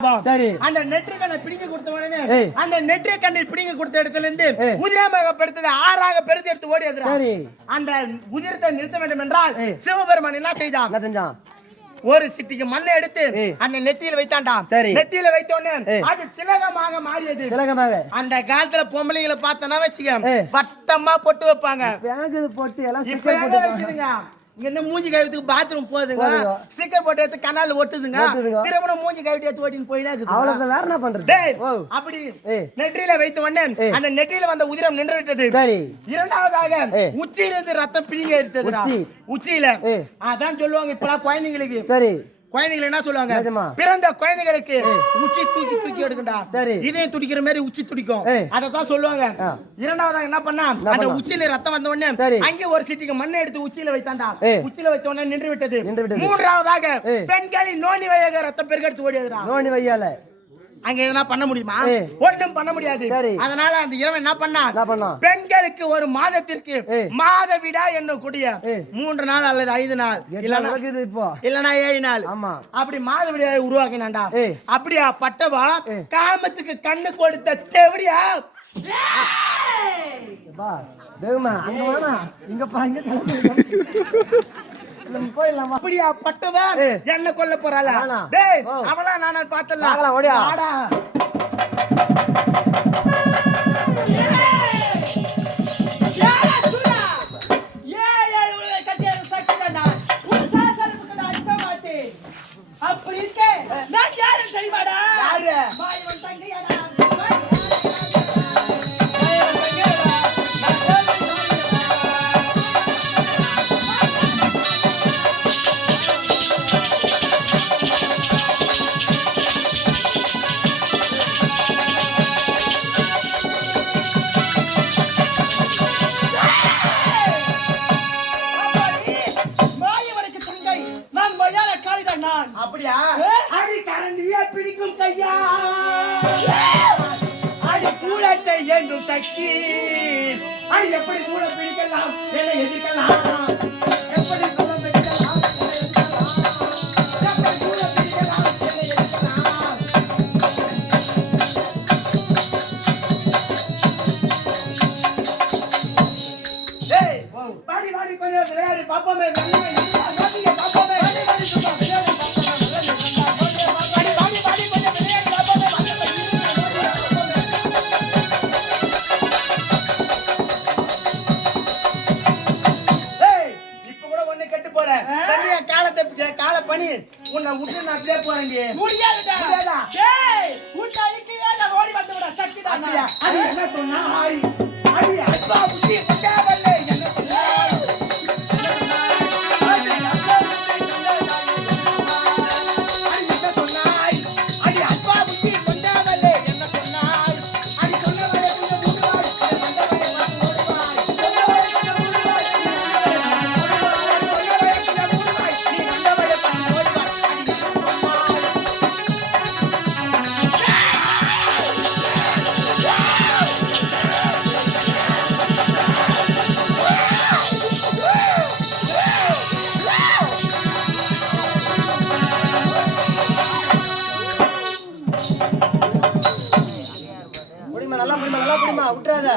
அந்த நெற்றிக்கண்ணை பிடிங்க கொடுத்த உடனே அந்த நெற்றிக்கண்ணை பிடிங்க கொடுத்த இடத்துல இருந்து உதிரமாக படுத்தது ஆறாக பெருத்து எடுத்து ஓடியது. அந்த உதிரத்தை நிறுத்த வேண்டும் என்றால் சிவபெருமான் என்ன செய்தான்? ஒரு சிட்டிக்கு மண்ணை எடுத்து அந்த நெத்தியில வைத்தான்டா. நெத்தியில வைத்த உடனே அது திலகமாக மாறியது. அந்த காலத்துல பொம்பளைங்களை பார்த்தனா வச்சுக்க வட்டமா பொட்டு வைப்பாங்க. இங்க மூஞ்சி கழுவிட்டு பாத்ரூம் போகுதுங்க, ஸ்டிக்கர் போட்டு எடுத்து கனால ஒட்டுதுங்க, திரும்ப மூஞ்சி கழுவிட்டு எடுத்து ஓட்டின்னு போயினா வேற என்ன பண்றது? அப்படி நெற்றியில வைத்த உடனே அந்த நெற்றியில வந்த உதிரம் நின்று விட்டது. இரண்டாவதாக உச்சியிலிருந்து ரத்தம் பிடிங்க எடுத்தது. உச்சியில அதான் சொல்லுவாங்க இப்ப குழந்தைங்களுக்கு. குழந்தைகள் என்ன சொல்லுவாங்க? பிறந்த குழந்தைகளுக்கு உச்சி தூக்கி தூக்கி எடுக்கண்டா, இதயம் துடிக்கிற மாதிரி உச்சி துடிக்கும், அதத்தான் சொல்லுவாங்க. இரண்டாவதாக என்ன பண்ணா, அந்த உச்சியில ரத்தம் வந்த உடனே அங்கே ஒரு சிட்டிக்கு மண்ணை எடுத்து உச்சியில வைத்தாண்டா. உச்சியில வைத்த உடனே நின்று விட்டது. மூன்றாவதாக பெண்களின் நோனி வையாக ரத்தம் பெருக்கெடுத்து ஓடியதுடா. நோனி வையால அங்க எதனா பண்ண முடியுமா? ஒண்ணும் பண்ண முடியாது. அதனால அந்த இரவு என்ன பண்ணா, பெண்களுக்கு ஒரு மாதத்திற்கு மாதவிடா என்னும் கூடிய 3 நாள் அல்லது 5 நாள் இல்லனா 7 நாள் அப்படி மாதவிடா உருவாக்கினாண்டா. அப்படியா பட்டவா காமத்துக்கு கண்ணு கொடுத்த தெவடியா அப்படியா பட்டவன் என்ன கொல்ல போறாளா? அவளா நானா பார்த்தலாம். அப்படி இருக்கே நான் யாரும் தெரியுமாடா? அப்படியா? அடி கரண்டியை பிடிக்கும் கையா, அடி சூளத்தை ஏந்தும் சக்தி, அடி எப்படி சூள பிடிக்கலாம், என்னை எதிர்க்கலாம், எப்படி சூள பிடிக்கலாம், எப்படி சூள பிடிக்கலாம், என்னை எதிர்க்கலாம். ஏய் பாடி பாடி கொஞ்சம் விளையாடி பாப்போமே, பாப்போமே உன்னை விட்டு நான் அப்படியே போறேங்க. முடியாதுடா. டேய் உன்னை அழிக்கவே நான் ஓடி வந்து விட சக்தி தான். அது என்ன சொன்னா? அடி அப்பா புத்தி பட்டாவல்ல என்ன சொன்னா? அடி அப்பா புத்தி பட்டாவல்ல என்ன சொன்னா? அடி சொன்னவளே கொஞ்சம் முடுவாய், வந்தவளே வந்து ஓடுவாய், சொன்னவளே கொஞ்சம் முடுவாய், நீ வந்தவளே பண்ண ஓடுவாய். நல்லா புடிமா விட்டுறாத.